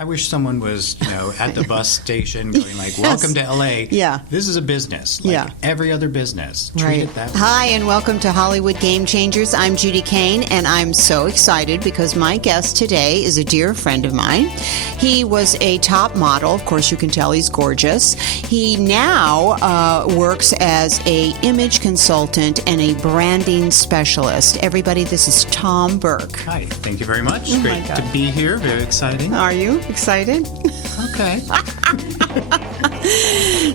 I wish someone was, at the bus station going like, welcome to L.A. Yeah. This is a business. Like every other business. Treat it that way. Hi, and welcome to Hollywood Game Changers. I'm Judy Kane, and I'm so excited because my guest today is a dear friend of mine. He was a top model. Of course, you can tell he's gorgeous. He now works as a image consultant and a branding specialist. Everybody, this is Tom Burke. Hi. Thank you very much. Great to be here. Very exciting. Are you excited? Okay.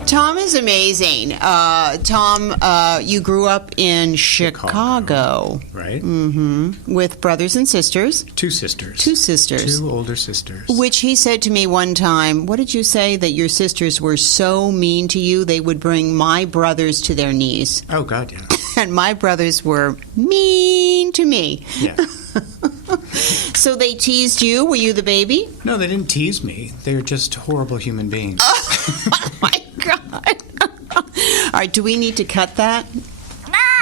Tom is amazing. Tom, you grew up in Chicago. Right. Mm-hmm. With brothers and sisters. Two sisters. Two older sisters. Which he said to me one time, what did you say? That your sisters were so mean to you, they would bring my brothers to their knees. Oh, God, yeah. And my brothers were mean to me. Yeah. So they teased you? Were you the baby? No, they didn't tease me. They're just horrible human beings. Oh, my God. All right, do we need to cut that?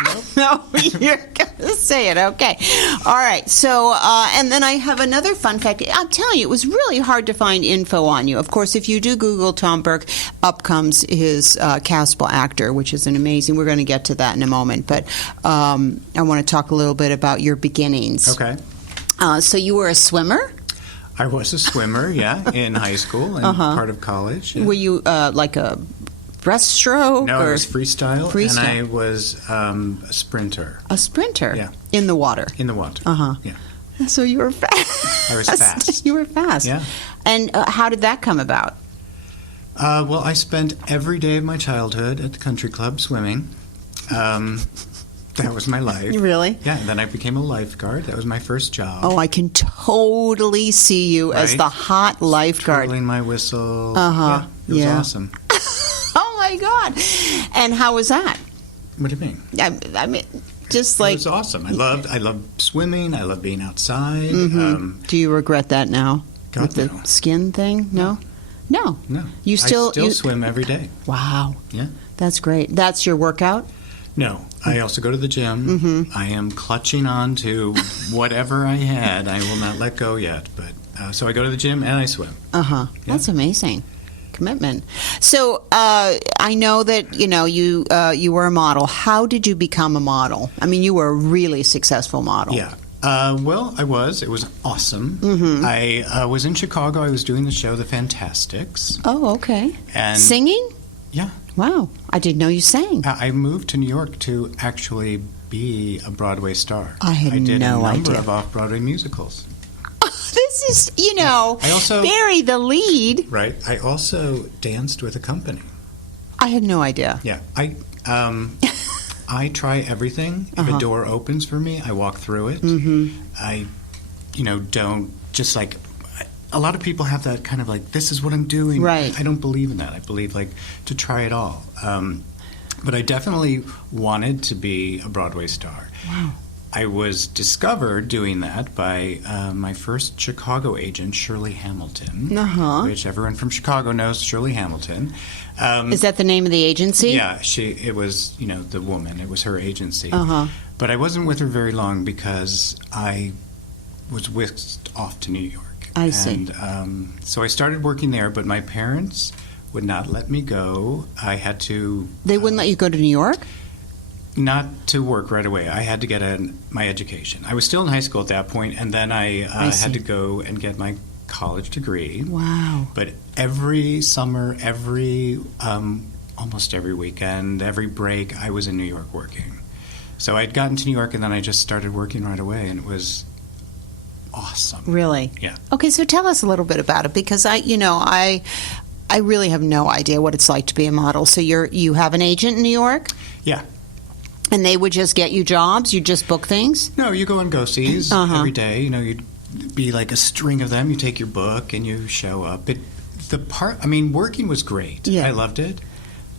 Nope. No, you're going to say it. Okay. All right. So, and then I have another fun fact. I'm telling you, it was really hard to find info on you. Of course, if you do Google Tom Burke, up comes his Castable Actor, which is an amazing. We're going to get to that in a moment. But I want to talk a little bit about your beginnings. Okay. So you were a swimmer? I was a swimmer, in high school and part of college. Yeah. Were you like a breaststroke? No, or? I was freestyle, and I was a sprinter. A sprinter? Yeah. In the water? In the water. Uh-huh. Yeah. So you were fast. I was fast. You were fast. Yeah. And how did that come about? Well, I spent every day of my childhood at the country club swimming. That was my life. Really? Yeah, and then I became a lifeguard. That was my first job. Oh, I can totally see you as the hot lifeguard. Twirling my whistle. Uh-huh. Yeah, it was awesome. Oh, my God. And how was that? What do you mean? I mean, just like... It was awesome. I loved swimming. I loved being outside. Mm-hmm. Do you regret that now? God, with the skin thing? No? No. You still... I still swim every day. Wow. Yeah. That's great. That's your workout? No, I also go to the gym. Mm-hmm. I am clutching on to whatever I had. I will not let go yet. But so I go to the gym and I swim. Yeah. That's amazing. Commitment. So I know that you were a model. How did you become a model? I mean, you were a really successful model. Yeah. Well, I was. It was awesome. Mm-hmm. I was in Chicago. I was doing the show The Fantastics. Oh, okay. And singing? Yeah. Wow. I didn't know you sang. I moved to New York to actually be a Broadway star. I had no idea. I did a number of off-Broadway musicals. This is, I also bury the lead. Right. I also danced with a company. I had no idea. Yeah. I try everything. If a door opens for me, I walk through it. Mm-hmm. I, don't just like... A lot of people have that kind of like, this is what I'm doing. Right. I don't believe in that. I believe like to try it all. But I definitely wanted to be a Broadway star. Wow. I was discovered doing that by my first Chicago agent, Shirley Hamilton, which everyone from Chicago knows Shirley Hamilton. Is that the name of the agency? Yeah, it was, the woman. It was her agency. But I wasn't with her very long because I was whisked off to New York. I see. And so I started working there, but my parents would not let me go. I had to... They wouldn't let you go to New York? Not to work right away. I had to get my education. I was still in high school at that point, and then I had to go and get my college degree. Wow. But every summer, almost every weekend, every break, I was in New York working. So I'd gotten to New York, and then I just started working right away, and it was... awesome. Really? Yeah. Okay, so tell us a little bit about it because I really have no idea what it's like to be a model. So you have an agent in New York? Yeah. And they would just get you jobs? You just book things? No, you go and go-sees every day. You'd be like a string of them. You take your book and you show up. Working was great. Yeah. I loved it.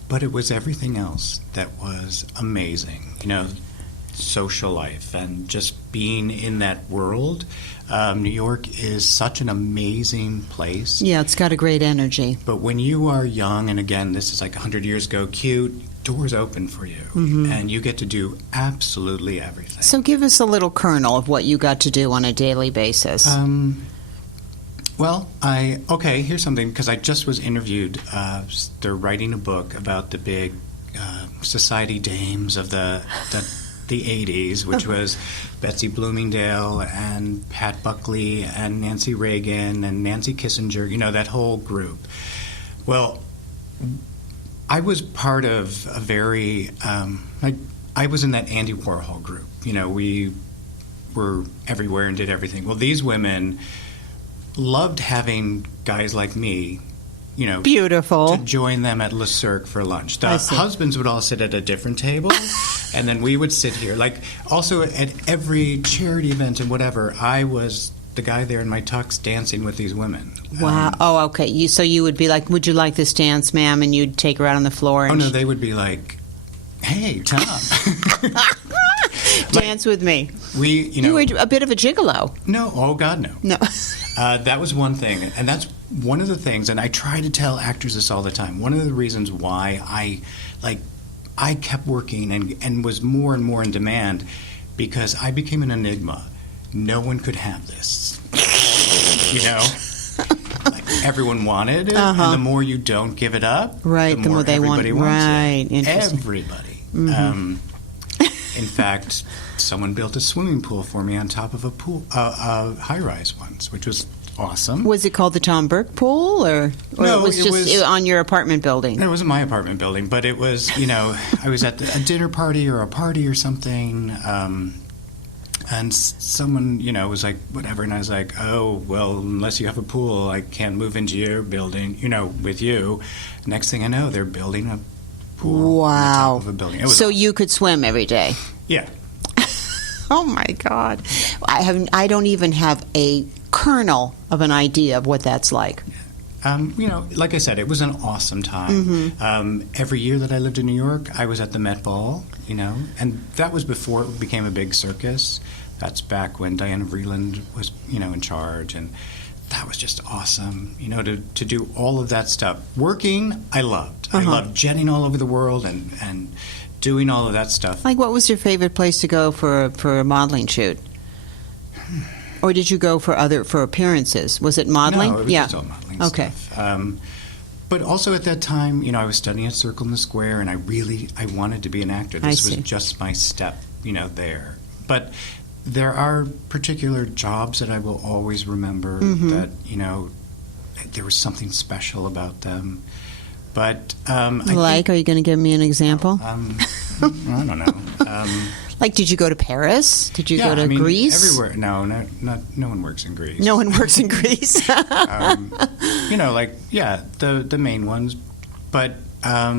But it was everything else that was amazing. Social life and just being in that world. New York is such an amazing place. Yeah, it's got a great energy. But when you are young, and again, this is like 100 years ago, cute, doors open for you, and you get to do absolutely everything. So give us a little kernel of what you got to do on a daily basis. Well, here's something, because I just was interviewed. They're writing a book about the big society dames of the 80s, which was Betsy Bloomingdale and Pat Buckley and Nancy Reagan and Nancy Kissinger, that whole group. Well, I was part of a very, I was in that Andy Warhol group. We were everywhere and did everything. Well, these women loved having guys like me, beautiful, to join them at Le Cirque for lunch. The husbands would all sit at a different table, and then we would sit here. Like, also at every charity event and whatever, I was the guy there in my tux dancing with these women. Wow. Okay. So you would be like, would you like this dance, ma'am? And you'd take her out on the floor. And they would be like, hey, Tom. Dance with me. You were a bit of a gigolo. No. Oh, God, no. No. That was one thing. And that's one of the things, and I try to tell actors this all the time, one of the reasons why I kept working and was more and more in demand, because I became an enigma. No one could have this. Everyone wanted it, and the more you don't give it up, right, the more they everybody want. Wants right, it. Everybody. Mm-hmm. In fact, someone built a swimming pool for me on top of a high-rise once, which was awesome. Was it called the Tom Burke pool, or no, it was on your apartment building? It wasn't my apartment building, but it was, I was at a dinner party or a party or something, and someone, was like, whatever, and I was like, oh, well, unless you have a pool, I can't move into your building, with you. Next thing I know, they're building a pool on the top of a building. So you could swim every day? Yeah. Oh, my God. I don't even have a kernel of an idea of what that's like. Like I said, it was an awesome time. Mm-hmm. Every year that I lived in New York, I was at the Met Ball, and that was before it became a big circus. That's back when Diana Vreeland was, in charge, and that was just awesome, to do all of that stuff. Working, I loved. I loved jetting all over the world and doing all of that stuff. Like, what was your favorite place to go for a modeling shoot? Or did you go for appearances? Was it modeling? No, it was just all modeling stuff. But also at that time, I was studying at Circle in the Square, and I wanted to be an actor. This was just my step, there. But there are particular jobs that I will always remember that, there was something special about them. But are you going to give me an example? I don't know. Like, did you go to Paris? Did you go to Greece? Everywhere. No, no one works in Greece. No one works in Greece. The main ones. But I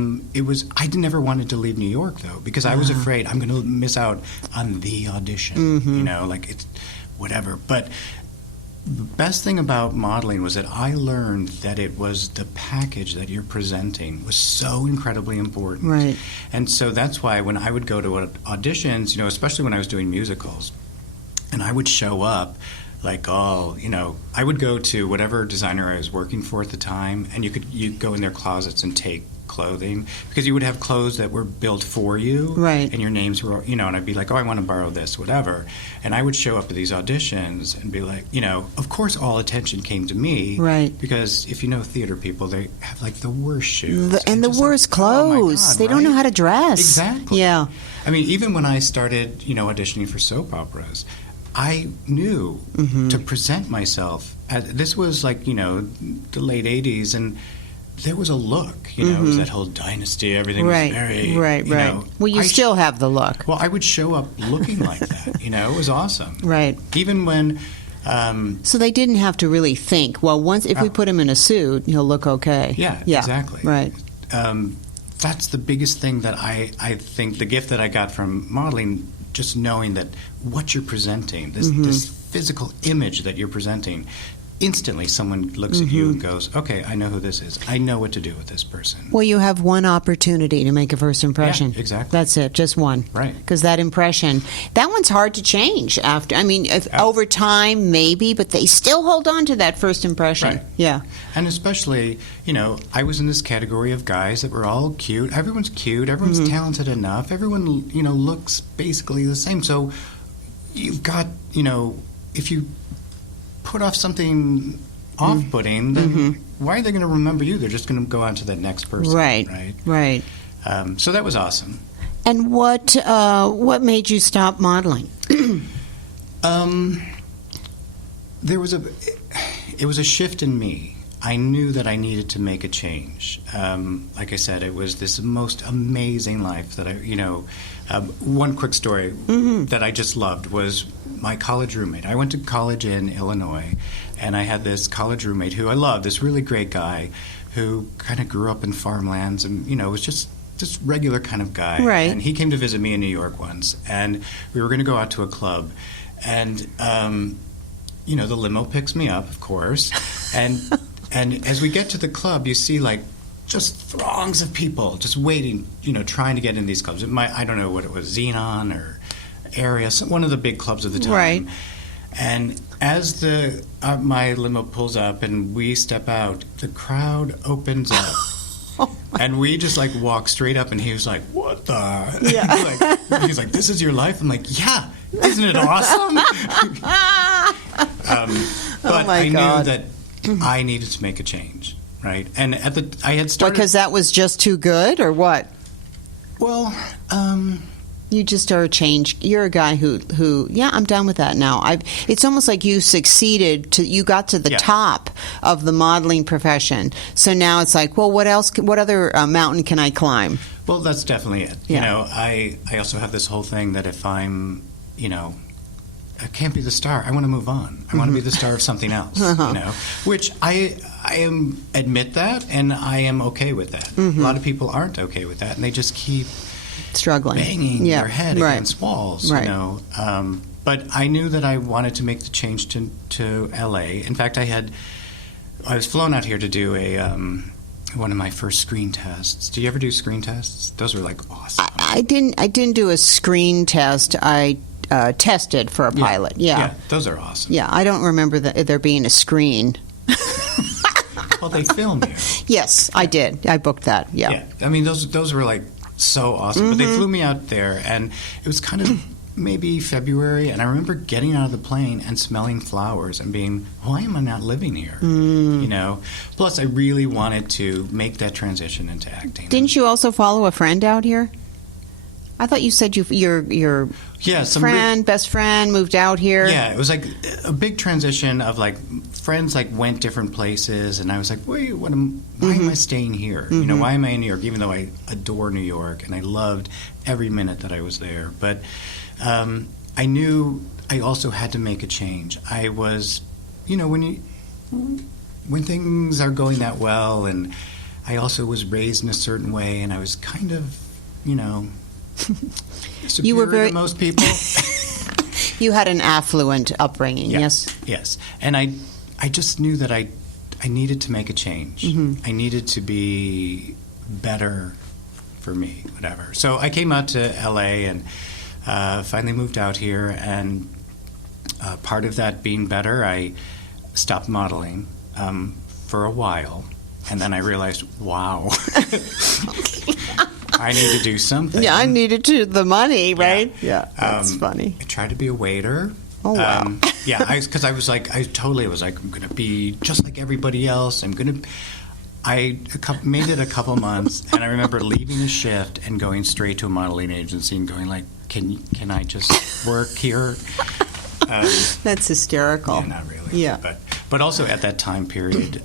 never wanted to leave New York, though, because I was afraid I'm going to miss out on the audition. It's whatever. But the best thing about modeling was that I learned that it was the package that you're presenting was so incredibly important. Right. And so that's why when I would go to auditions, especially when I was doing musicals, and I would show up I would go to whatever designer I was working for at the time, and you'd go in their closets and take clothing, because you would have clothes that were built for you, right? And your names were, and I'd be like, oh, I want to borrow this, whatever. And I would show up at these auditions and be like, of course, all attention came to me, right? Because if you know theater people, they have the worst shoes and the worst clothes. Oh God, they don't know how to dress. Exactly. Yeah. I mean, even when I started, auditioning for soap operas, I knew to present myself. This was the late 80s, and there was a look, it was that whole dynasty, everything was very, right. Well, you still have the look. Well, I would show up looking like that, it was awesome. Right. Even when... so they didn't have to really think, well, if we put him in a suit, he'll look okay. Yeah, exactly. Right. That's the biggest thing that I think, the gift that I got from modeling, just knowing that what you're presenting, this physical image that you're presenting, instantly someone looks at you and goes, okay, I know who this is. I know what to do with this person. Well, you have one opportunity to make a first impression. Yeah, exactly. That's it, just one. Right. Because that impression, that one's hard to change after. I mean, over time, maybe, but they still hold on to that first impression. Right. Yeah. And especially, I was in this category of guys that were all cute. Everyone's cute. Everyone's talented enough. Everyone, looks basically the same. So you've got, if you put off something, off-putting, then why are they going to remember you? They're just going to go on to that next person. Right. So that was awesome. And what made you stop modeling? It was a shift in me. I knew that I needed to make a change. Like I said, it was this most amazing life that one quick story that I just loved was my college roommate. I went to college in Illinois, and I had this college roommate who I loved, this really great guy who kind of grew up in farmlands and, was just this regular kind of guy. Right. And he came to visit me in New York once, and we were going to go out to a club. And, the limo picks me up, of course, and as we get to the club, you see, just throngs of people just waiting, trying to get in these clubs. I don't know what it was, Xenon or Area, one of the big clubs of the time. Right. And as my limo pulls up and we step out, the crowd opens up. And we just walk straight up, and he was like, "What the?" Yeah. He's like, "This is your life." I'm like, "Yeah, isn't it awesome?" But I knew that I needed to make a change, right? And I had started because that was just too good, or what? Well, you just are a change. You're a guy who I'm done with that now. It's almost like you succeeded you got to the top of the modeling profession. So now it's like, well, what else? What other mountain can I climb? Well, that's definitely it. Yeah. I also have this whole thing that if I'm, I can't be the star. I want to move on. I want to be the star of something else, which I admit that, and I am okay with that. A lot of people aren't okay with that, and they just keep struggling, banging their head against walls, But I knew that I wanted to make the change to L.A. In fact, I was flown out here to do one of my first screen tests. Do you ever do screen tests? Those were awesome. I didn't do a screen test. I tested for a pilot. Yeah, those are awesome. Yeah, I don't remember there being a screen. Well, they film you. Yes, I did. I booked that. Yeah. I mean, those were so awesome. But they flew me out there, and it was kind of maybe February, and I remember getting out of the plane and smelling flowers and being, why am I not living here? Plus I really wanted to make that transition into acting. Didn't you also follow a friend out here? I thought you said your best friend moved out here. Yeah, it was a big transition of friends went different places, and I was like, wait, why am I staying here? Why am I in New York? Even though I adore New York and I loved every minute that I was there, but I knew I also had to make a change. I was, when things are going that well, and I also was raised in a certain way, and I was kind of, superior you were very to most people. You had an affluent upbringing, yes? Yes. And I just knew that I needed to make a change. I needed to be better for me, whatever. So I came out to L.A. and finally moved out here. And part of that being better, I stopped modeling for a while. And then I realized, wow. I need to do something. Yeah, I needed the money, right? Yeah, that's funny. I tried to be a waiter. Oh, wow. Because I was I'm going to be just like everybody else. I made it a couple months, and I remember leaving a shift and going straight to a modeling agency and going can I just work here? That's hysterical. Yeah, not really. Yeah. But also at that time period,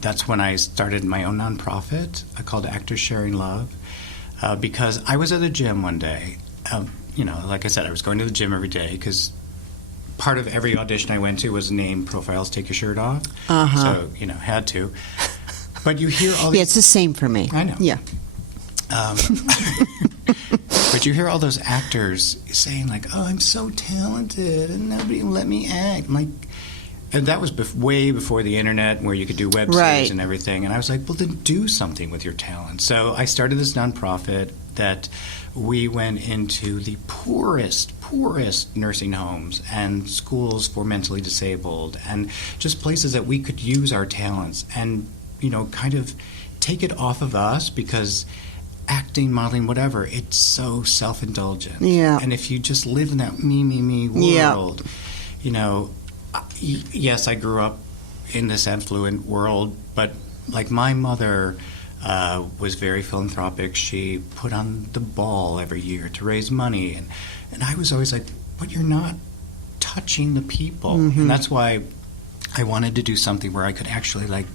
that's when I started my own nonprofit called Actors Sharing Love, because I was at the gym one day. Like I said, I was going to the gym every day because part of every audition I went to was name profiles, take your shirt off. So, had to. But you hear all these... Yeah, it's the same for me. I know. Yeah. But you hear all those actors saying oh, I'm so talented and nobody will let me act. And that was way before the internet where you could do web series and everything. And I was like, well, then do something with your talent. So I started this nonprofit that we went into the poorest nursing homes and schools for mentally disabled and just places that we could use our talents and, kind of take it off of us because acting, modeling, whatever, it's so self-indulgent. Yeah. And if you just live in that me world, yes, I grew up in this affluent world, but like my mother was very philanthropic. She put on the ball every year to raise money, and I was always like, but you're not touching the people. And that's why I wanted to do something where I could actually like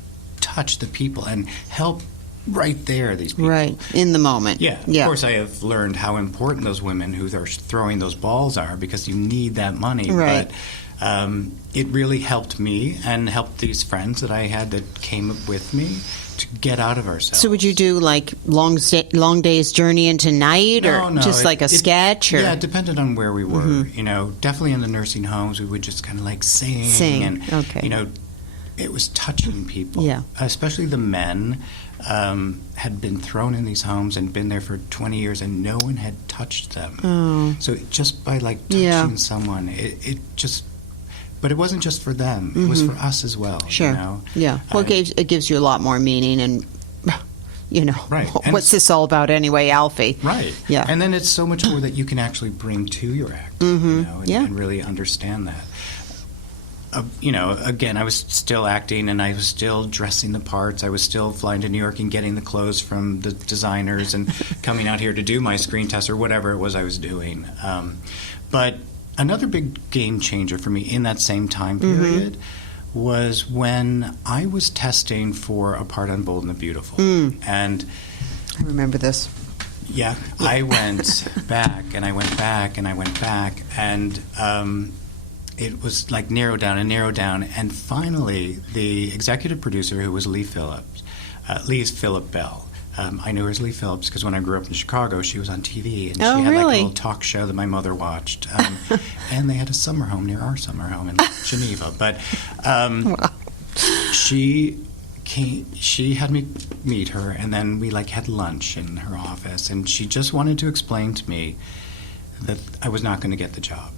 touch the people and help right there, these people. Right, in the moment. Yeah. Of course, I have learned how important those women who are throwing those balls are, because you need that money. Right. But it really helped me and helped these friends that I had that came with me to get out of ourselves. So would you do like long day's journey into night, or No, just like a sketch? Or? Yeah, it depended on where we were. You know, definitely in the nursing homes, we would just kind of like sing. And, okay. you know, it was touching people. Yeah. Especially the men had been thrown in these homes and been there for 20 years and no one had touched them. Oh. So just by like touching someone, it just... But it wasn't just for them. It was for us as well. Sure. You know? Yeah. Well, it gives you a lot more meaning, and you know, right. what's this all about anyway, Alfie? Right. Yeah. And then it's so much more that you can actually bring to your act, you know, and really understand that. You know, again, I was still acting and I was still dressing the parts. I was still flying to New York and getting the clothes from the designers and coming out here to do my screen test or whatever it was I was doing. But another big game changer for me in that same time period was when I was testing for a part on Bold and the Beautiful. And I remember this. Yeah, I went back and I went back and I went back, and it was like narrowed down, and finally the executive producer, who was Lee Phillip Bell. I knew her as Lee Phillips because when I grew up in Chicago, she was on TV, and she had like a little talk show that my mother watched, and they had a summer home near our summer home in Geneva. But she had me meet her, and then we like had lunch in her office, and she just wanted to explain to me that I was not going to get the job,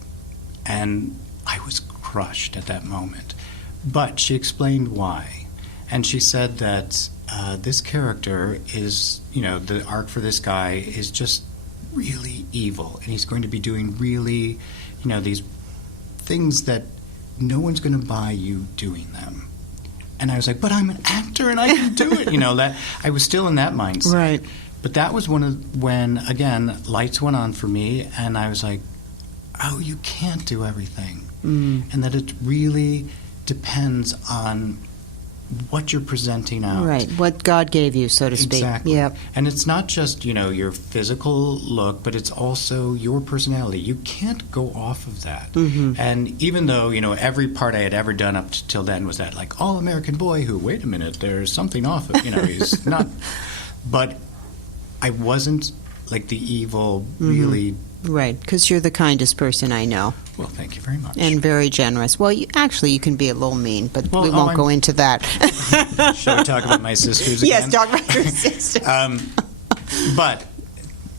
and I was crushed at that moment. But she explained why, and she said that this character is, you know, the arc for this guy is just really evil, and he's going to be doing really, you know, these things that no one's going to buy you doing them. And I was like, but I'm an actor and I can do it. You know, that I was still in that mindset. Right. But that was when, again, lights went on for me, and I was like, oh, you can't do everything. And that it really depends on what you're presenting out. Right, what God gave you, so to speak. Exactly. Yep. And it's not just, you know, your physical look, but it's also your personality. You can't go off of that. And even though, you know, every part I had ever done up till then was that, like, all-American boy who, wait a minute, there's something off of, you know, he's not. But I wasn't, like, the evil, really. Right, because you're the kindest person I know. Well, thank you very much. And very generous. Well, you can be a little mean, but we won't go into that. Shall we talk about my sisters again? Yes, talk about your sister. But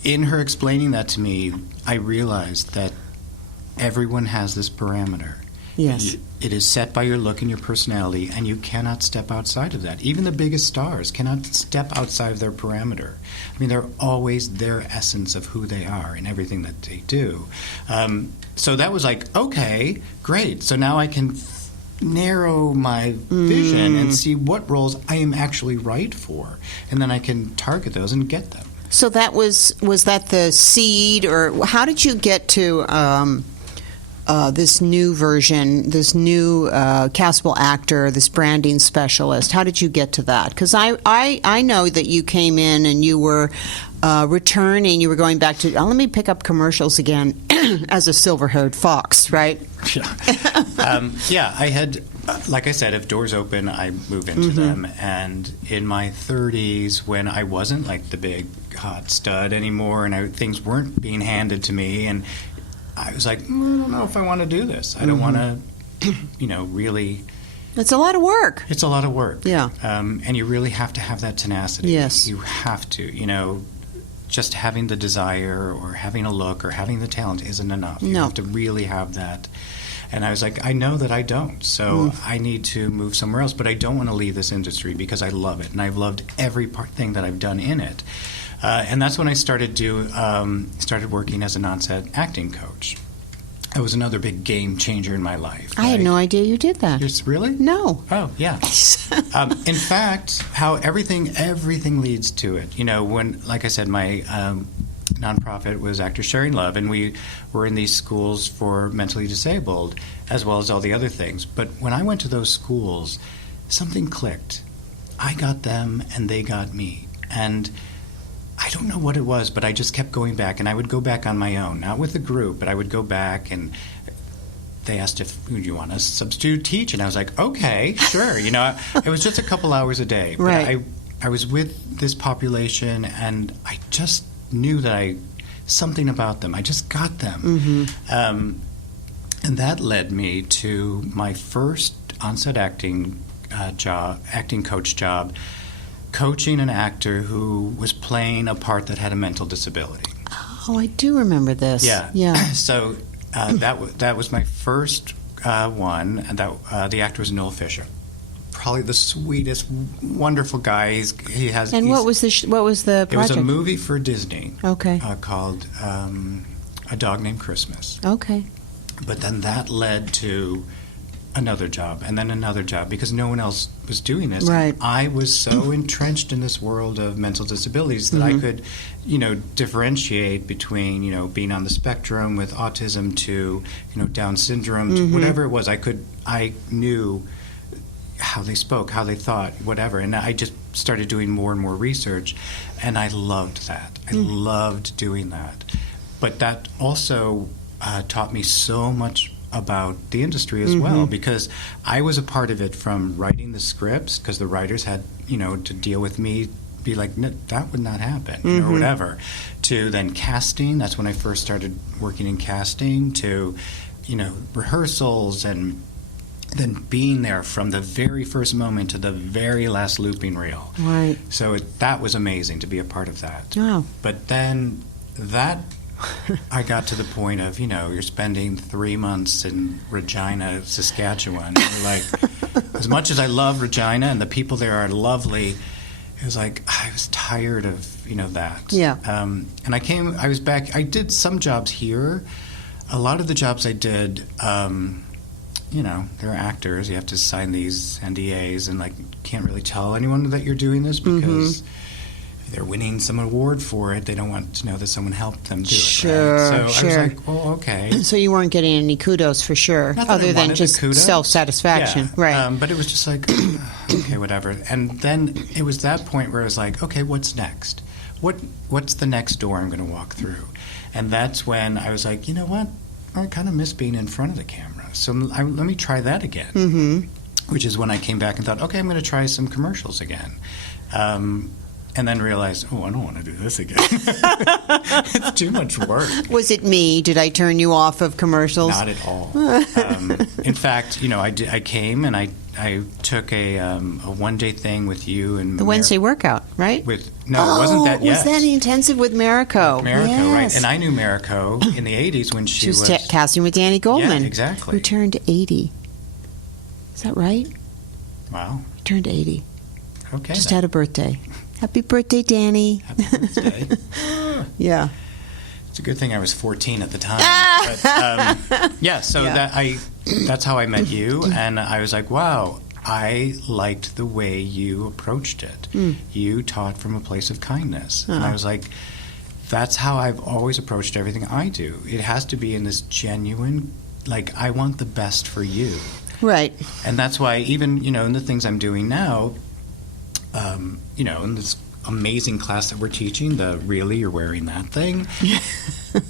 in her explaining that to me, I realized that everyone has this parameter. Yes. It is set by your look and your personality, and you cannot step outside of that. Even the biggest stars cannot step outside of their parameter. I mean, they're always their essence of who they are in everything that they do. So that was like, okay, great. So now I can narrow my vision and see what roles I am actually right for, and then I can target those and get them. So that was that the seed, or how did you get to this new version, this new Castable Actor, this branding specialist? How did you get to that? Because I know that you came in and you were returning, you were going back to, let me pick up commercials again, as a silver-haired fox, right? Yeah, I had, like I said, if doors open, I move into them. And in my 30s, when I wasn't like the big hot stud anymore, and things weren't being handed to me, and I was like, I don't know if I want to do this. I don't want to, you know, really. It's a lot of work. It's a lot of work. Yeah. And you really have to have that tenacity. Yes. You have to, you know. Just having the desire or having a look or having the talent isn't enough. You have to really have that. And I was like, I know that I don't, so I need to move somewhere else. But I don't want to leave this industry because I love it, and I've loved every thing that I've done in it. And that's when I started working as an on-set acting coach. it was another big game changer in my life. I had no idea you did that. Really? No. Oh, yeah. In fact, how everything leads to it. You know, when, like I said, my nonprofit was Actors Sharing Love, and we were in these schools for mentally disabled, as well as all the other things. But when I went to those schools, something clicked. I got them, and they got me. And I don't know what it was, but I just kept going back, and I would go back on my own, not with a group, but I would go back, and they asked if you want to substitute teach, and I was like, okay, sure. You know, it was just a couple hours a day, but right. I was with this population, and I just knew that something about them. I just got them, and that led me to my first on-set acting coach job. Coaching an actor who was playing a part that had a mental disability. Oh, I do remember this. Yeah. So that was my first one. The actor was Noel Fisher, probably the sweetest, wonderful guy. What was the project? It was a movie for Disney. Okay. Called A Dog Named Christmas. Okay. But then that led to another job, and then another job, because no one else was doing this. Right. I was so entrenched in this world of mental disabilities that I could, differentiate between, being on the spectrum with autism to, Down syndrome, to whatever it was. I knew how they spoke, how they thought, whatever. And I just started doing more and more research, and I loved that. I loved doing that. But that also taught me so much about the industry as well, because I was a part of it from writing the scripts, because the writers had, to deal with me, be like, no, that would not happen, or whatever, to then casting. That's when I first started working in casting, to, rehearsals, and then being there from the very first moment to the very last looping reel. Right. So that was amazing to be a part of that. Oh. But then I got to the point of, you're spending 3 months in Regina, Saskatchewan. You're like, as much as I love Regina and the people there are lovely, it was like, I was tired of, that. Yeah. And I was back, I did some jobs here. A lot of the jobs I did, they're actors. You have to sign these NDAs, and can't really tell anyone that you're doing this because they're winning some award for it. They don't want to know that someone helped them do it. Sure, right? So sure. I was like, well, okay. So you weren't getting any kudos for sure, Not that other I than wanted just the kudos. self-satisfaction. Yeah. Right. But it was just like, okay, whatever. And then it was that point where I was like, okay, what's next? What's the next door I'm going to walk through? And that's when I was like, you know what? I kind of miss being in front of the camera. So let me try that again. Which is when I came back and thought, okay, I'm going to try some commercials again. And then realized, I don't want to do this again. It's too much work. Was it me? Did I turn you off of commercials? Not at all. In fact, I came and I took a one-day thing with you and the Wednesday workout, right? It wasn't that yet. Was that intensive with Mariko? Mariko, right. Yes. And I knew Mariko in the 80s when she was casting with Danny Goldman. Yeah, exactly. Who turned 80. Is that right? Wow. He turned 80. Okay. Just had a birthday. Happy birthday, Danny. Happy birthday. Yeah. It's a good thing I was 14 at the time. That's how I met you, and I was like, wow, I liked the way you approached it. You taught from a place of kindness. And I was like, that's how I've always approached everything I do. It has to be in this genuine, I want the best for you. Right. And that's why even, in the things I'm doing now, in this amazing class that we're teaching, really you're wearing that thing,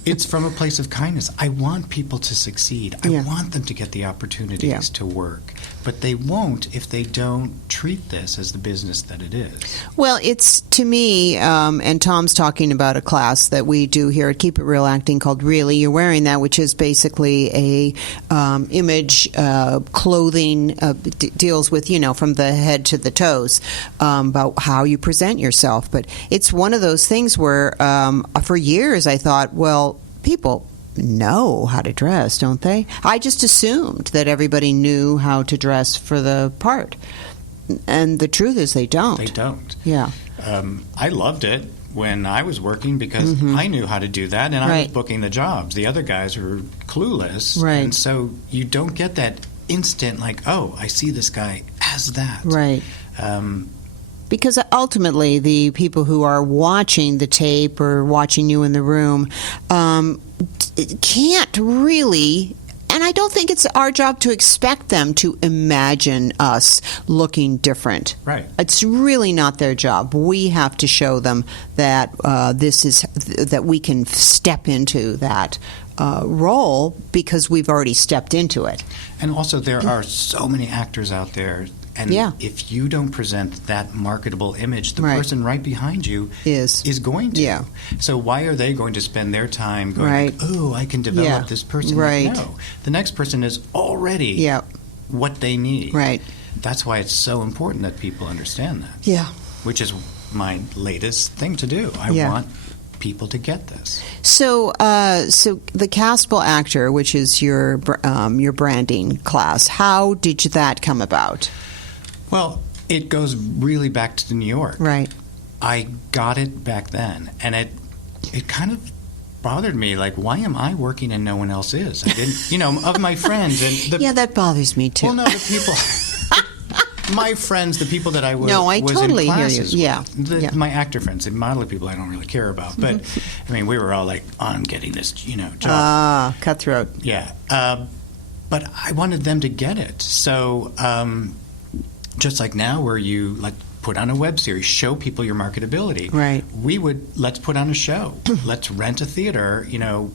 it's from a place of kindness. I want people to succeed. I want them to get the opportunities to work. But they won't if they don't treat this as the business that it is. Well, it's, to me, and Tom's talking about a class that we do here at Keep It Real Acting called Really You're Wearing That, which is basically a image clothing, deals with, from the head to the toes, about how you present yourself. But it's one of those things where for years I thought, well, people know how to dress, don't they? I just assumed that everybody knew how to dress for the part. And the truth is they don't. They don't. Yeah. I loved it, when I was working because I knew how to do that, and I Right. was booking the jobs. The other guys were clueless, Right. and so you don't get that instant, like, oh, I see this guy as that. Right. Because ultimately, the people who are watching the tape or watching you in the room can't really, and I don't think it's our job to expect them to imagine us looking different. Right. It's really not their job. We have to show them that that we can step into that role because we've already stepped into it. And also, there are so many actors out there, and Yeah. if you don't present that marketable image, the Right. person right behind you Is going to. Yeah. So why are they going to spend their time going, Right. oh, I can develop Yeah. this person? Right. No. The next person is already Yeah. what they need. Right. That's why it's so important that people understand that, Yeah. which is my latest thing to do. I Yeah. want people to get this. So, so the Castable Actor, which is your branding class, how did that come about? Well, it goes really back to New York. Right. I got it back then, and it kind of bothered me. Like, why am I working and no one else is? I didn't, of my friends and Yeah, that bothers me too. well, no, the people, my friends, the people that I was, No, I was totally in hear you. classes Yeah. with, Yeah. my actor friends, the model people I don't really care about, but I mean, we were all like, I'm getting this, job. Cutthroat. Yeah. But I wanted them to get it. So just like now where you put on a web series, show people your marketability. Right. Let's put on a show. Let's rent a theater.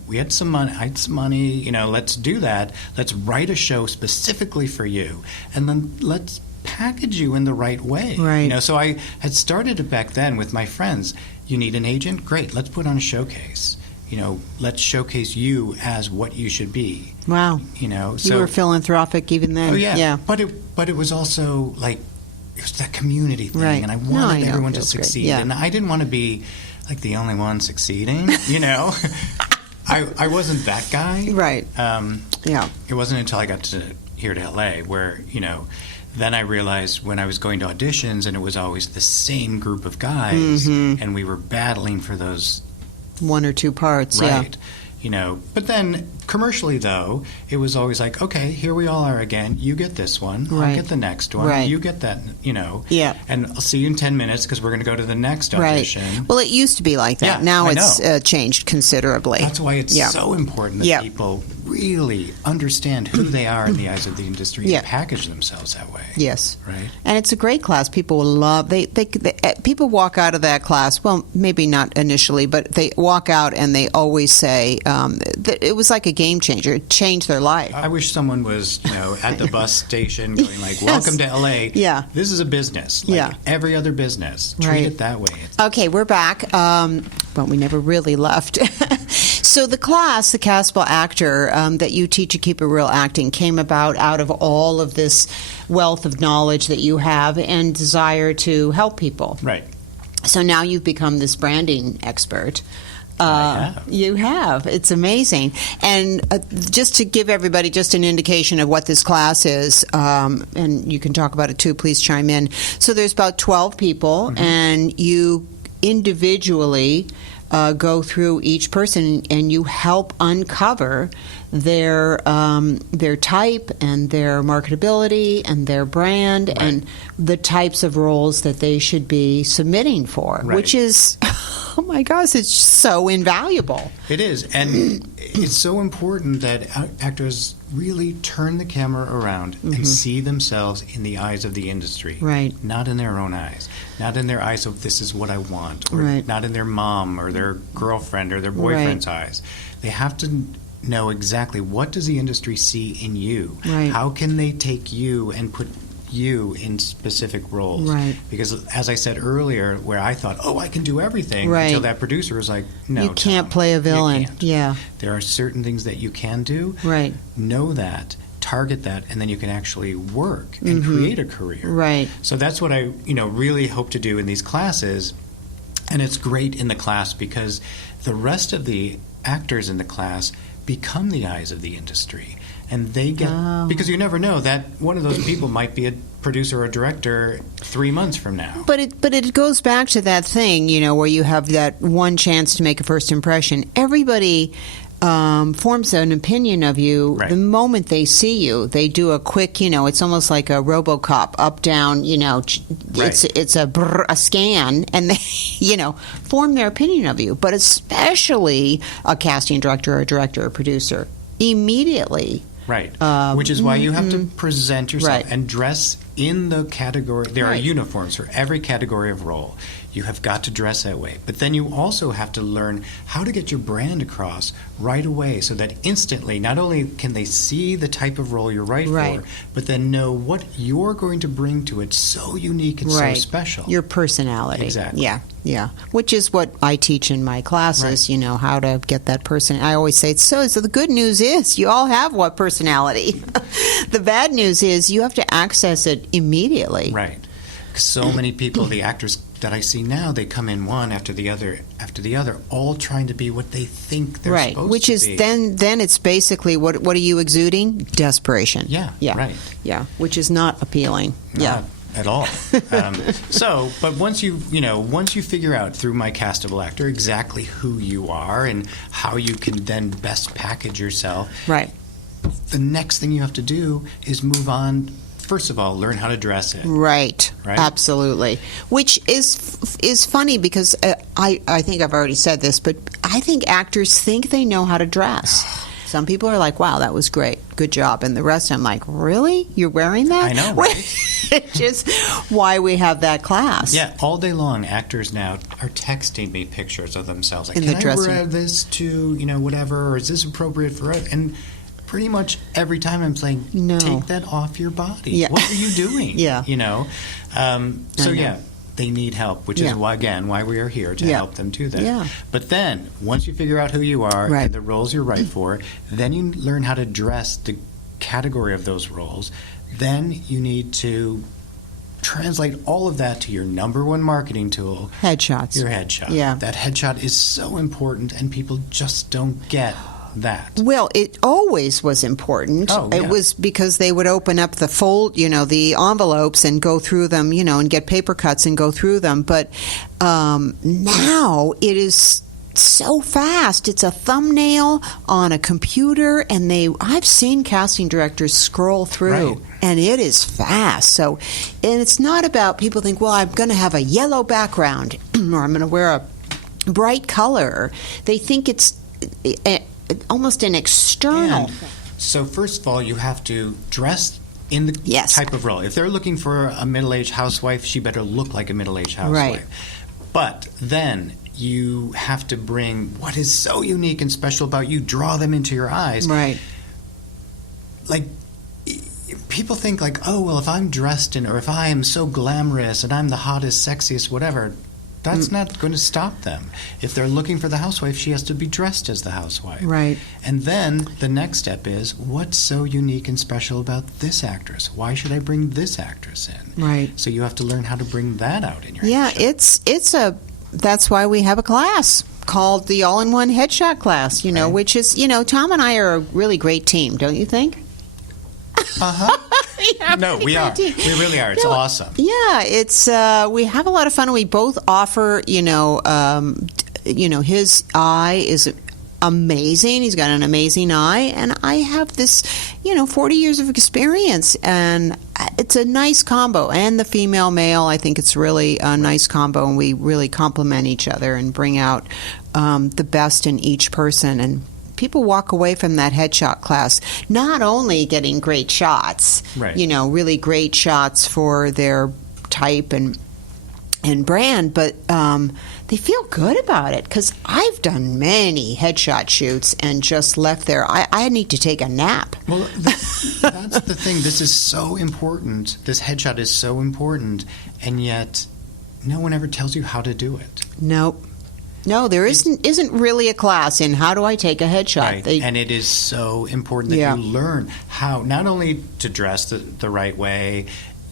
We had some money. I had some money. Let's do that. Let's write a show specifically for you. And then let's package you in the right way. Right. So I had started it back then with my friends. You need an agent? Great. Let's put on a showcase. Let's showcase you as what you should be. Wow. So You were philanthropic even then. Oh yeah. Yeah. But it was also like it was that community thing, Right. and I No, wanted I know. everyone to Feels great. succeed, Yeah. and I didn't want to be like the only one succeeding. I wasn't that guy. Right. Yeah. It wasn't until I got here to LA where then I realized when I was going to auditions, and it was always the same group of guys, and we were battling for those. One or two parts. Right. But then commercially, though, it was always like, okay, here we all are again. You get this one. Right. I'll get the next one. Right. You get that, Yeah. And I'll see you in 10 minutes because we're going to go to the next Right. audition. Well, it used to be like that. Yeah, Now I it's know. changed considerably. That's why it's Yeah. so important that Yeah. people really understand who they are in the eyes of the industry Yeah. and package themselves that way. Yes. Right? And it's a great class. People will love. They people walk out of that class. Well, maybe not initially, but they walk out and they always say that it was like a game changer. It changed their life. I wish someone was, at the bus station going like, welcome to LA. Yeah. This is a business. Like Yeah. every other business. Treat Right. it that way. Okay, we're back, but we never really left. So the class, the Castable Actor, that you teach at Keep It Real Acting came about out of all of this wealth of knowledge that you have and desire to help people. Right. So now you've become this branding expert. I have. You have. It's amazing. And just to give everybody just an indication of what this class is, and you can talk about it too, please chime in. So there's about 12 people, and you individually go through each person and you help uncover their type and their marketability and their brand Right. and the types of roles that they should be submitting for, Right. which is, oh my gosh, it's so invaluable. It is, and it's so important that actors really turn the camera around and see themselves in the eyes of the industry. Right. Not in their own eyes. Not in their eyes of this is what I want. Or Right. not in their mom or their girlfriend or their boyfriend's eyes. They have to know exactly what does the industry see in you. Right. How can they take you and put you in specific roles? Right. Because as I said earlier, where I thought, oh, I can do everything, Right. until that producer was like, no, you can't Tom, play a you villain. can't. Yeah, There are certain things that you can do. right, Know that, target that, and then you can actually work and create a career. right. So that's what I, really hope to do in these classes. And it's great in the class because the rest of the actors in the class become the eyes of the industry. And they get, Oh. because you never know that one of those people might be a producer or director 3 months from now. But it goes back to that thing, where you have that one chance to make a first impression. Everybody forms an opinion of you the moment they see you. They do a quick, it's almost like a RoboCop, up, down, it's a scan, and they, form their opinion of you. But especially a casting director or a director or producer, immediately. Right. Which is why you have to present yourself and dress in the category. There are uniforms for every category of role. You have got to dress that way. But then you also have to learn how to get your brand across right away so that instantly, not only can they see the type of role you're right for, but then know what you're going to bring to it so unique and so special. Your personality. Exactly. Yeah. Which is what I teach in my classes, how to get that person. I always say, so the good news is you all have what personality. The bad news is you have to access it immediately. Right. So many people, the actors that I see now, they come in one after the other, all trying to be what they think they're supposed to be. Which is then it's basically, what are you exuding? Desperation. Yeah. Right. Yeah, which is not appealing. Not at all. But once you figure out through my Castable Actor exactly who you are and how you can then best package yourself, the next thing you have to do is move on. First of all, learn how to dress it. Right. Absolutely. Which is funny because I think I've already said this, but I think actors think they know how to dress. Some people are like, wow, that was great. Good job. And the rest, I'm like, really? You're wearing that? I know, right? Which is why we have that class. Yeah, all day long, actors now are texting me pictures of themselves. Like, in the can I wear this to, whatever, or is this appropriate for it? And pretty much every time I'm saying, take that off your body. Yeah. What are you doing? They need help, which is why we are here to help them do that. Yeah. But then, once you figure out who you are and the roles you're right for, then you learn how to dress the category of those roles. Then you need to translate all of that to your number one marketing tool. Headshots. Your headshot. Yeah. That headshot is so important, and people just don't get that. Well, it always was important. It was because they would open up the the envelopes and go through them, and get paper cuts and go through them. But now it is so fast. It's a thumbnail on a computer, and I've seen casting directors scroll through, and it is fast. So, and it's not about people think, well, I'm going to have a yellow background or I'm going to wear a bright color. They think it's almost an external thing. So first of all, you have to dress in the type of role. If they're looking for a middle-aged housewife, she better look like a middle-aged housewife. But then you have to bring what is so unique and special about you, draw them into your eyes. Right. Like, people think like, oh, well, if I'm dressed in, or if I am so glamorous and I'm the hottest, sexiest, whatever, that's not going to stop them. If they're looking for the housewife, she has to be dressed as the housewife. Right. And then the next step is, what's so unique and special about this actress? Why should I bring this actress in? Right. So you have to learn how to bring that out in your headshot. That's why we have a class called the All-in-One Headshot class, which is, Tom and I are a really great team, don't you think? No, we are. We really are. It's awesome. Yeah, it's we have a lot of fun. We both offer, his eye is amazing. He's got an amazing eye, and I have this, 40 years of experience, and it's a nice combo. And the female male, I think it's really a nice combo, and we really complement each other and bring out the best in each person. And people walk away from that headshot class not only getting great shots, really great shots for their type and brand, but they feel good about it, because I've done many headshot shoots and just left there. I need to take a nap. Well, that's the thing. This is so important. This headshot is so important, and yet no one ever tells you how to do it. Nope. No, there isn't really a class in how do I take a headshot. Right. And it is so important that you learn how not only to dress the right way.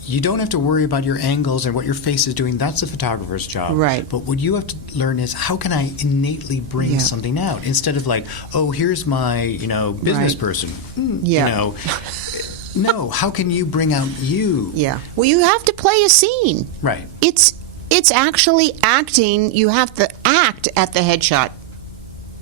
You don't have to worry about your angles and what your face is doing. That's the photographer's job. Right. But what you have to learn is, how can I innately bring something out, instead of like, oh, here's my business person. No, how can you bring out you? Yeah. Well, you have to play a scene. Right. It's actually acting. You have to act at the headshot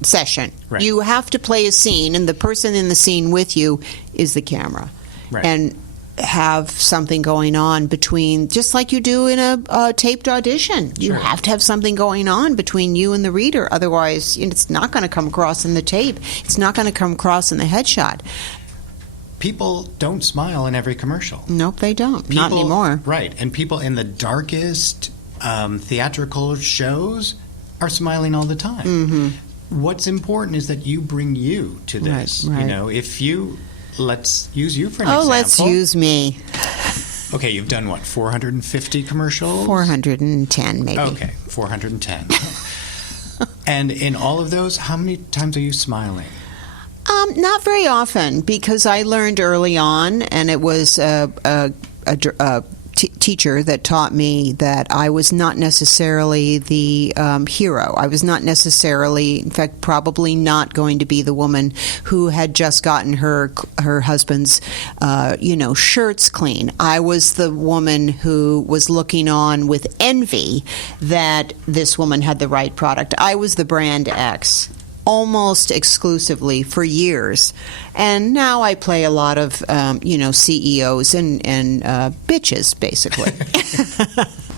session. Right. You have to play a scene, and the person in the scene with you is the camera. Right. And have something going on between, just like you do in a taped audition. You Sure. have to have something going on between you and the reader. Otherwise, it's not going to come across in the tape. It's not going to come across in the headshot. People don't smile in every commercial. Nope, they don't. Not People- anymore. Right. And people in the darkest theatrical shows are smiling all the time. Mm-hmm. What's important is that you bring you to this. Right. You know, if you, let's use you for an example. Let's use me. Okay, you've done what, 450 commercials? 410, maybe. Okay, 410. And in all of those, how many times are you smiling? Not very often, because I learned early on, and it was a teacher that taught me that I was not necessarily the hero. I was not necessarily, in fact, probably not going to be the woman who had just gotten her husband's, shirts clean. I was the woman who was looking on with envy that this woman had the right product. I was the brand X. Almost exclusively for years, and now I play a lot of CEOs and bitches, basically.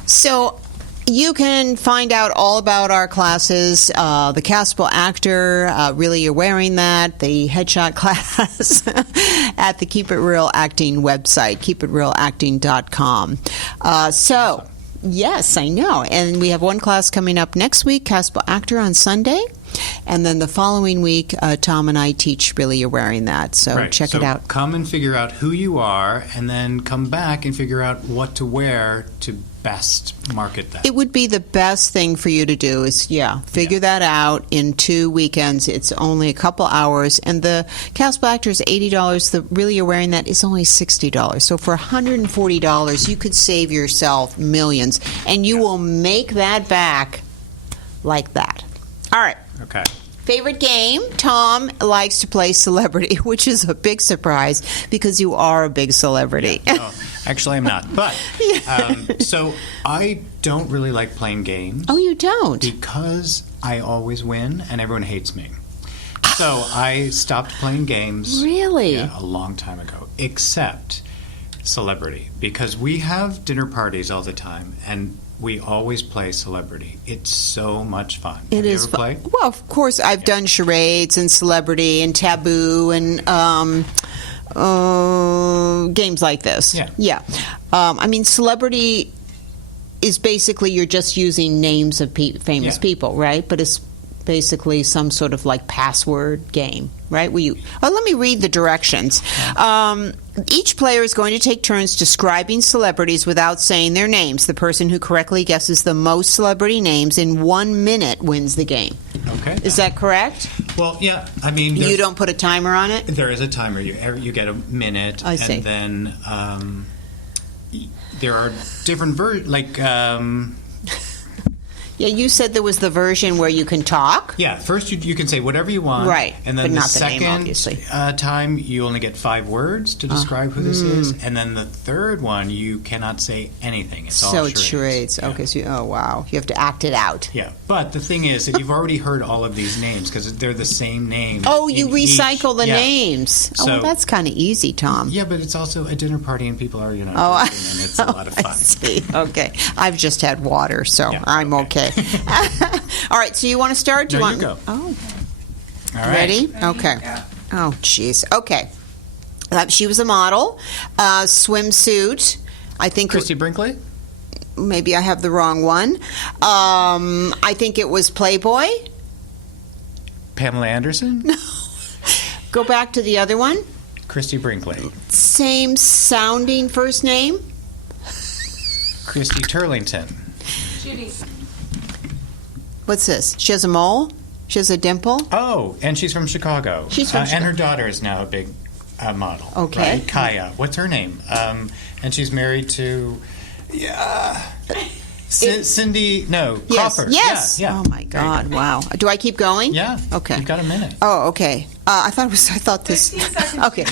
So you can find out all about our classes, the Castable Actor, Really You're Wearing That, the headshot class at the Keep It Real Acting website, keepitrealacting.com. So yes, I know, and we have one class coming up next week, Castable Actor on Sunday. And then the following week, Tom and I teach Really You're Wearing That. So Right. check it out. Come and figure out who you are, and then come back and figure out what to wear to best market that. It would be the best thing for you to do is, figure that out in 2 weekends. It's only a couple hours. And the Castable Actor is $80. The Really You're Wearing That is only $60. So for $140, you could save yourself millions. And you will make that back like that. All right. Okay. Favorite game? Tom likes to play celebrity, which is a big surprise because you are a big celebrity. No, actually, I'm not. But so I don't really like playing games. Oh, you don't? Because I always win and everyone hates me. So I stopped playing games. Really? Yeah, a long time ago. Except celebrity, because we have dinner parties all the time and we always play celebrity. It's so much fun. It is fun. Played? Well, of course, I've done charades and celebrity and taboo and games like this. Yeah. I mean, celebrity is basically you're just using names of famous people, right? But it's basically some sort of like password game, right? Let me read the directions. Each player is going to take turns describing celebrities without saying their names. The person who correctly guesses the most celebrity names in 1 minute wins the game. Okay. Is that correct? Well, yeah. I mean, You don't put a timer on it? there is a timer. You get a minute. I see. And then there are different Yeah, you said there was the version where you can talk. Yeah, first you can say whatever you want. Right, And then but the not the name, second obviously. time, you only get 5 words to describe who this is. And then the third one, you cannot say anything. It's all So charades. it's charades. Yeah. Okay, so wow. You have to act it out. Yeah, but the thing is that you've already heard all of these names because they're the same name. Oh, you in each- recycle the yeah. names. Oh, well, So- that's kind of easy, Tom. Yeah, but it's also a dinner party and people are, Oh, drinking, and it's a lot of I fun. see. Okay. I've just had water, so Yeah, I'm okay. All right, so you want to start? Do No, want you go. Oh, All right. ready? Okay. Oh, jeez. Okay. She was a model, swimsuit. I think Christy Brinkley? maybe I have the wrong one. I think it was Playboy. Pamela Anderson? Go back to the other one. Christy Brinkley. Same sounding first name. Christy Turlington. Judy. What's this? She has a mole? She has a dimple? Oh, and she's from Chicago. She's from And Chicago. her daughter is now a big model. Okay. Right? Kaya. What's her name? And she's married to... Cindy... No, Yes. Crawford. Yes. Yeah. Oh, my God. Wow. Do I keep going? Yeah. Okay. You've got a minute. Oh, okay. I thought this. 15 seconds. Okay.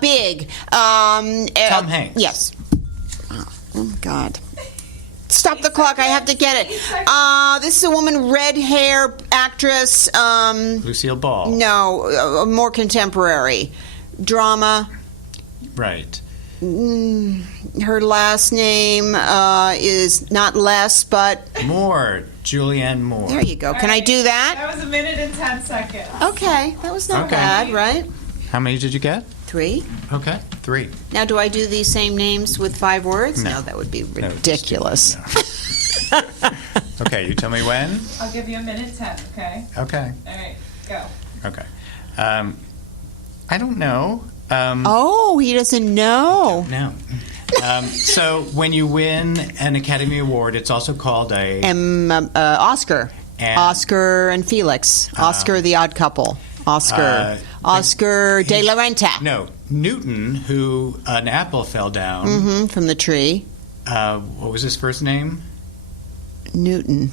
Big. Tom Hanks. Yes. Oh, God. Stop the clock. I have to get it. This is a woman, red hair actress. Lucille Ball. No, more contemporary. Drama. Right. Her last name is not less, but... Moore. Julianne Moore. There you go. Can I do that? That was 1 minute and 10 seconds. Okay. That was not Okay. bad, right? How many did you get? 3. Okay. 3. Now, do I do these same names with 5 words? No. That would be That would be ridiculous. Okay, you tell me when? I'll give you 1 minute 10, okay? Okay. All right, go. Okay. I don't know. Oh, he doesn't know. No. So when you win an Academy Award, it's also called a... Oscar. And- Oscar and Felix. Oscar the Odd Couple. Oscar. Oscar de la Renta. No, Newton, who an apple fell down. From the tree. What was his first name? Newton.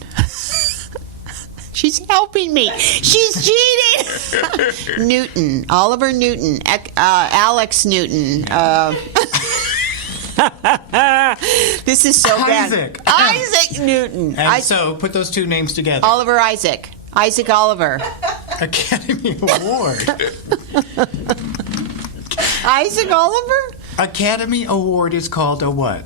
She's helping me. She's cheating. Newton. Oliver Newton. Alex Newton. This is so Isaac. bad. Isaac Newton. And so put those two names together. Oliver Isaac. Isaac Oliver. Academy Award. Isaac Oliver? Academy Award is called a what?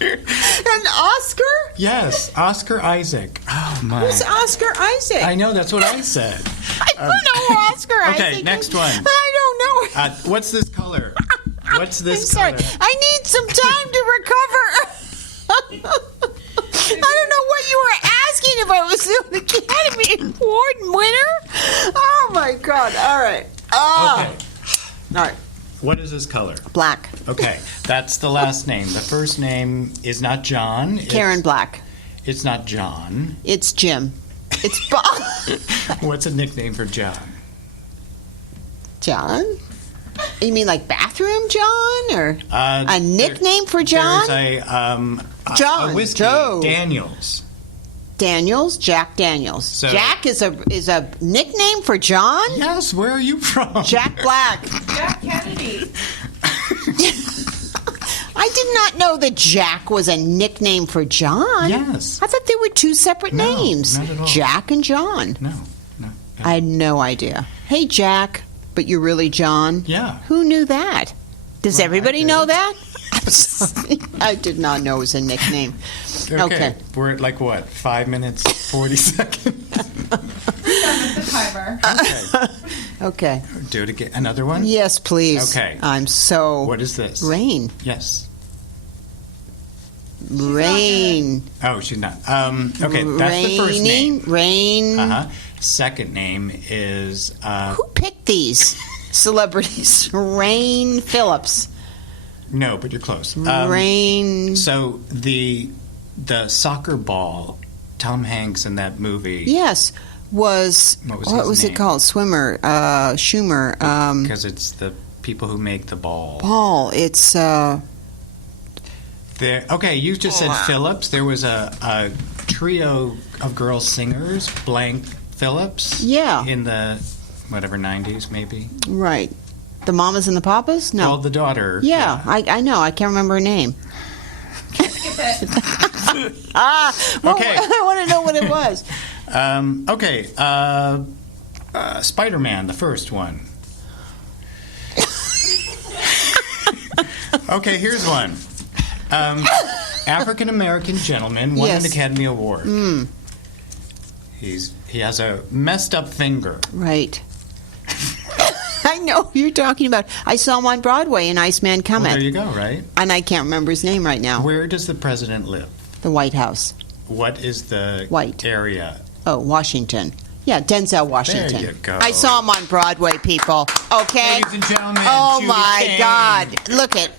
An Oscar? Yes, Oscar Isaac. Oh my! Who's Oscar Isaac? I know that's what I said. I don't know who Oscar Isaac Okay, is. next one. I don't know. What's this color? What's I'm this sorry. color? I need some time to recover. I don't know what you were asking if I was an Academy Award winner. Oh my God! All right. Okay. All right. What is this color? Black. Okay, that's the last name. The first name is not John. Karen Black. It's not John. It's Jim. It's Bob. What's a nickname for John? John? You mean like bathroom John, or Uh, a nickname for John? There's John, a whiskey, Joe. Daniels. Daniels, Jack Daniels. So- Jack is a nickname for John. Yes, where are you from? Jack Black. Jack Kennedy. I did not know that Jack was a nickname for John. Yes. I thought they were two separate No, names. not at all. Jack and John. No, no. I had no idea. Hey, Jack, but you're really John? Yeah. Who knew that? Does Well, I everybody did. know that? I'm sorry. I did not know it was a nickname. Okay. We're at like what? 5 minutes, 40 seconds? Done with the timer. Okay. Do it again. Another one? Yes, please. Okay. I'm so... What is this? Rain. Yes. Rain. Oh, she's not. Okay, that's the first name. Rain. Uh-huh. Second name is Who picked these celebrities? Rain Phillips. no, but you're close. Rain. So the soccer ball, Tom Hanks in that movie. Yes. Was What what was his it name? called? Swimmer. Schumer. Because it's the people who make the ball. Paul. It's There. Okay, you just said Phillips. There was a trio of girl singers, blank Phillips. Yeah. In the whatever 90s maybe. right. The Mamas and the Papas? No. Well, the daughter. yeah, I know. I can't remember her name. Skip it. Well, Okay. I want to know what it was. Okay. Spider-Man, the first one. Okay, here's one. African American gentleman won Yes. an Academy Award. He has a messed up finger. Right. I know who you're talking about. I saw him on Broadway in Iceman Well, Comet. there you go, right? And I can't remember his name right now. Where does the president live? The White House. What is the White. area? Oh, Washington. Yeah, Denzel Washington. There you go. I saw him on Broadway, people. Okay? Ladies and gentlemen, Oh Judy my Kane. God! Look at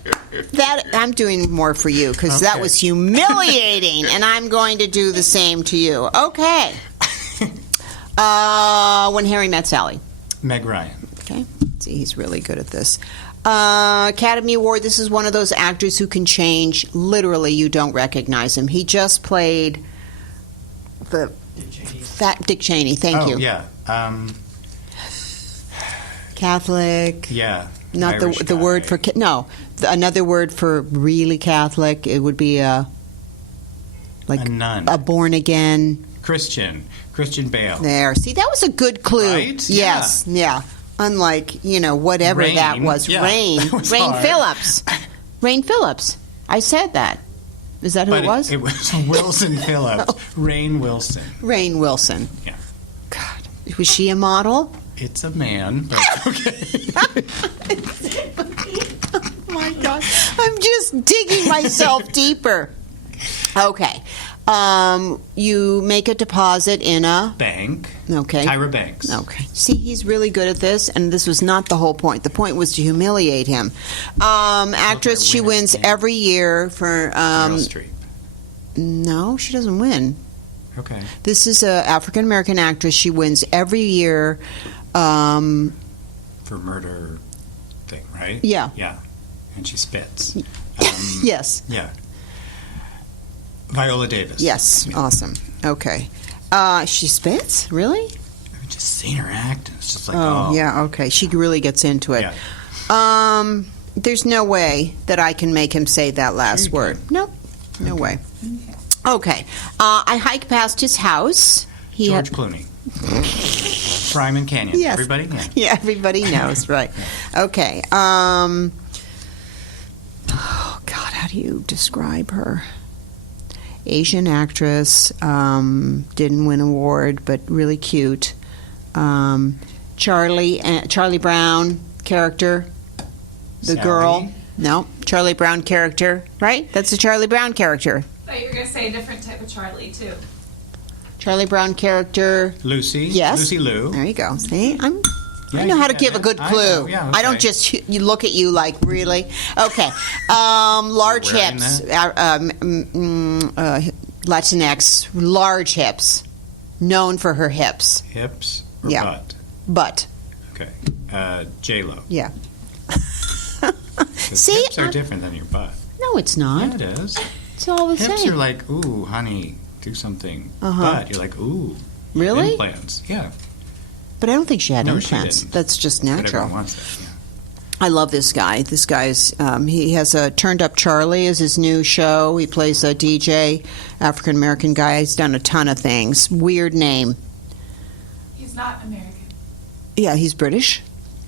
that. I'm doing more for you because that Okay. was humiliating, and I'm going to do the same to you. Okay. When Harry Met Sally. Meg Ryan. Okay. See, he's really good at this. Academy Award. This is one of those actors who can change. Literally, you don't recognize him. He just played the Fat Dick Cheney. Thank you. yeah. Catholic. Yeah. Not Irish the word guy. for another word for really Catholic. It would be a nun. a born again. Christian Bale. There. See, that was a good clue. Right? Yes. Yeah. Unlike whatever Rain. that was. Yeah, Rain. that was Rain hard. Phillips. Rain Phillips. I said that. Is that who But it was? It was Wilson Phillips. Rain Wilson. Rain Wilson. Yeah. God. Was she a model? It's a man, but okay. Oh my God. I'm just digging myself deeper. Okay. You make a deposit in a... Bank. Okay. Tyra Banks. Okay. See, he's really good at this, and this was not the whole point. The point was to humiliate him. Actress, she winner, wins yeah. every year for... Meryl Streep. No, she doesn't win. Okay. This is a African-American actress. She wins every year. For murder thing, right? Yeah. Yeah. And she spits. Yes. Yeah. Viola Davis. Yes. Yeah. Awesome. Okay. She spits? Really? I've just seen her act. And it's just like, Oh, yeah. Okay. She really gets into it. Yeah. There's no way that I can make him say that last you word. Nope. No way. Okay. I hike past his house. He George had- Clooney. Ryman Canyon. Yes. Everybody? Yeah. Yeah, everybody knows, right. Okay. Oh, God, how do you describe her? Asian actress, didn't win award, but really cute. Charlie Brown character, the Sally? girl. No, Charlie Brown character, right? That's a Charlie Brown character. I thought you were going to say a different type of Charlie, too. Charlie Brown character. Lucy. Yes. Lucy Liu. There you go. See, I Yeah, know how to yeah, give a yeah. good I clue. know, yeah, I don't okay. just you look at you like really. Okay, large You're wearing hips. Latinx, large hips, known for her hips. Hips or Yeah. butt? Butt. Okay. J-Lo. Yeah. 'Cause See, hips are different than your butt. No, it's not. Yeah, it is. It's all the Hips same. are like, ooh, honey, do something. Uh-huh. Butt, you're like, ooh. Really? Implants. Yeah. But I don't think she had No, she implants. didn't. That's just But natural. everyone wants it. Yeah. I love this guy. This guy's he has a Turned Up Charlie as his new show. He plays a DJ, African American guy. He's done a ton of things. Weird name. He's not American. Yeah, he's British,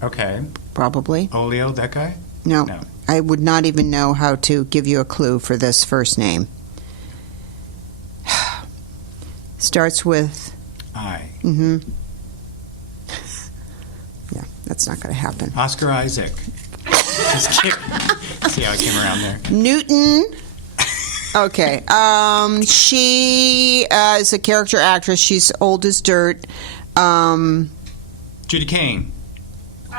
Okay. probably. Olio, that guy? No, No. I would not even know how to give you a clue for this first name. Starts with I. Yeah, that's not going to happen. Oscar Isaac. Just kidding. See how I came around there? Newton. Okay. She is a character actress. She's old as dirt. Judy Kane.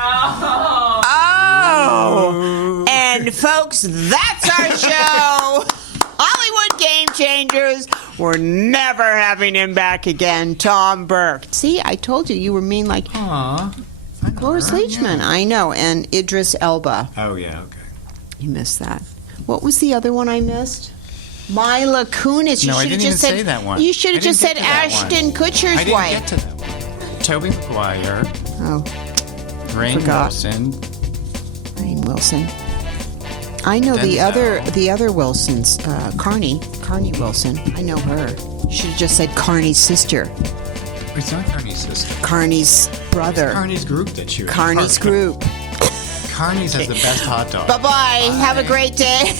Oh. Oh! And folks, that's our show. Hollywood Game Changers. We're never having him back again. Tom Burke. See, I told you were mean like Aw. I know Cloris her, Leachman. yeah. I know. And Idris Elba. Oh, yeah, okay. You missed that. What was the other one I missed? Mila Kunis. You No, I should have didn't just even said say that one. You should I have just didn't said get to that one. Ashton Kutcher's I didn't wife. get to that one. Toby Maguire. Oh, Rainn Forgot. Wilson. Rainn Wilson. I know the Denzel. other Wilsons. Carney Wilson. I know her. Should have just said Carney's sister. It's not Carney's sister. Carney's brother. Carney's group that she was Carney's part of. group. Carney's has the best hot dog. Bye-bye. Have a great day.